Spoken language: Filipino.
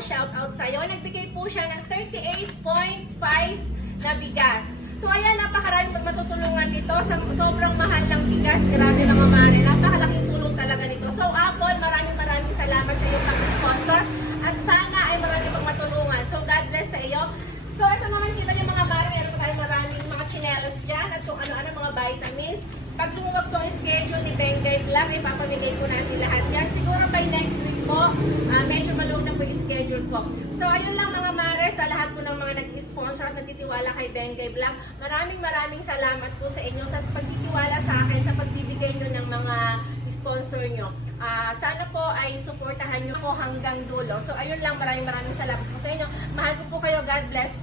shout out sa'yo. Nagbigay po siya ng 38.5 na bigas. So ayan, napakaraming matutulungan dito. Sa, sobrang mahal ng bigas. Grabe lang mamari. Napakalaking tulong talaga nito. So Apple, maraming maraming salamat sa iyong pag-sponsor. At sana ay marami pang matulungan. So God bless sa iyo. So ito naman kita yung mga mare. Meron tayong maraming mga chinelas dyan. At kung ano-ano mga vitamins. Pag lumuwag po ang schedule ni Bengay Vlog, ipapamigay po natin lahat yan. Siguro by next week po, ah, medyo maluwag na po yung schedule ko. So ayun lang mga mare, sa lahat po ng mga nag-sponsor at nagtitiwala kay Bengay Vlog, maraming maraming salamat po sa inyo sa pagtitiwala sa akin, sa pagbibigay nyo ng mga sponsor nyo. Ah, sana po ay suportahan nyo ako hanggang dulo. So ayun lang, maraming maraming salamat po sa inyo. Mahal ko po kayo. God bless.